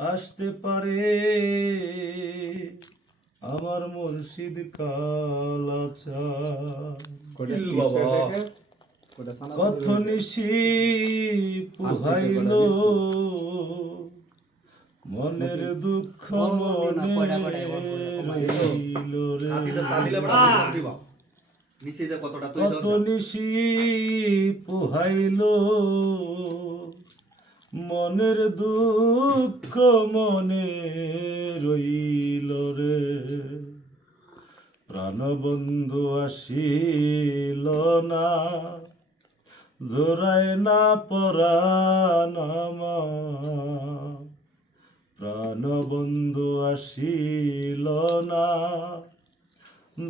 আসতে পারে আমার মুর্শিদ কালাচা। কত নিশি পুহাইল। মনের দুঃখ মনে কত নিশি পুহাইল মনের দুঃখ মনে রইল রে। প্রাণবন্ধু আসিল না। জোরায় না পরানামা প্রাণবন্ধু আসিল না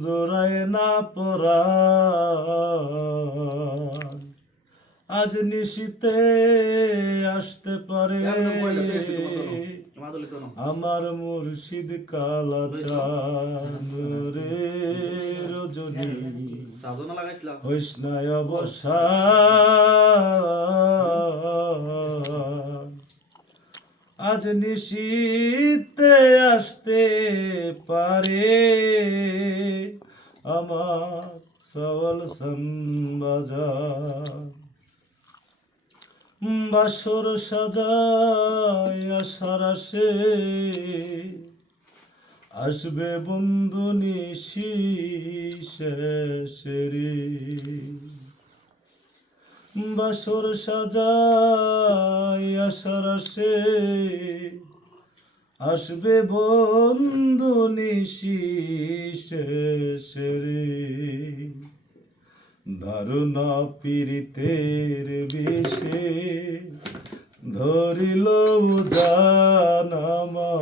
জোরায় না পরা আজ নিশিতে আসতে পারে আমার মুর্শিদ কালা চাঁদ রে রজনী। অবসা। আজ নিশীতে আসতে পারে। আমার সওয়াল সনবাজার, বাসর সাজায় আশার আসে। আসবে বন্ধু নিশি শেষে বাসর সাজায় আশার আসে। আসবে বন্ধু নিশি শেষে দারুণ পীড়িতের বেশে ধরিল জানামা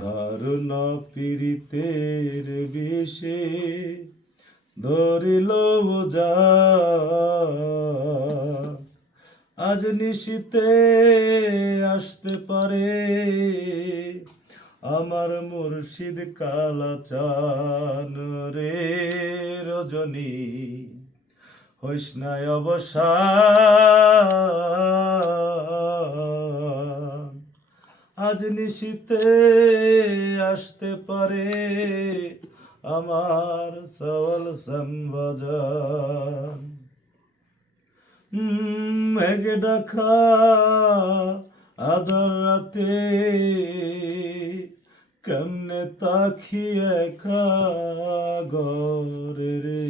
দারুণ পীড়িতের বেশে ধরিল যা। আজ নিশিতে আসতে পারে আমার মুর্শিদ কালা চান রে রজনী। হৈষ্ণায় অবসান। আজ নিশিতে আসতে পারে আমার সওয়াল সনবাজান। মেঘ ডাকা আদর রাতে কেমনে তাকি একা গরে রে?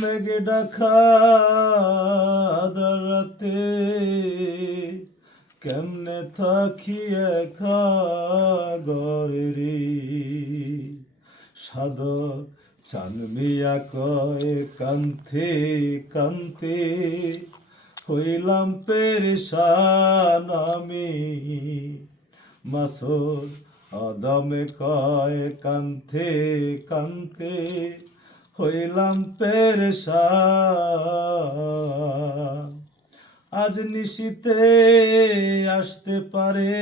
মেঘ ডাকা আদর রাতে কেমনে থাকি একা গরে রে? সাধক চানমিয়া কয়, কান্থে কান্থে, হইলাম পেরেশান আমি। মাসুদ অদমে কয়, কান্থে কান্থে, হইলাম পেরেশান। আজ নিশিতে আসতে পারে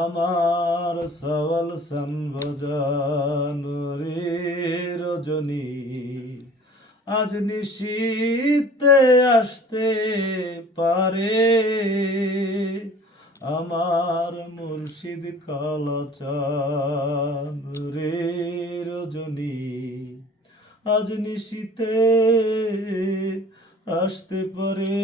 আমার সওয়াল সনভজন রে রজনী, আজ নিশিতে আসতে পারে। আমার মুর্শিদ কালচান রে রজনী, আজ নিশিতে আসতে পারে।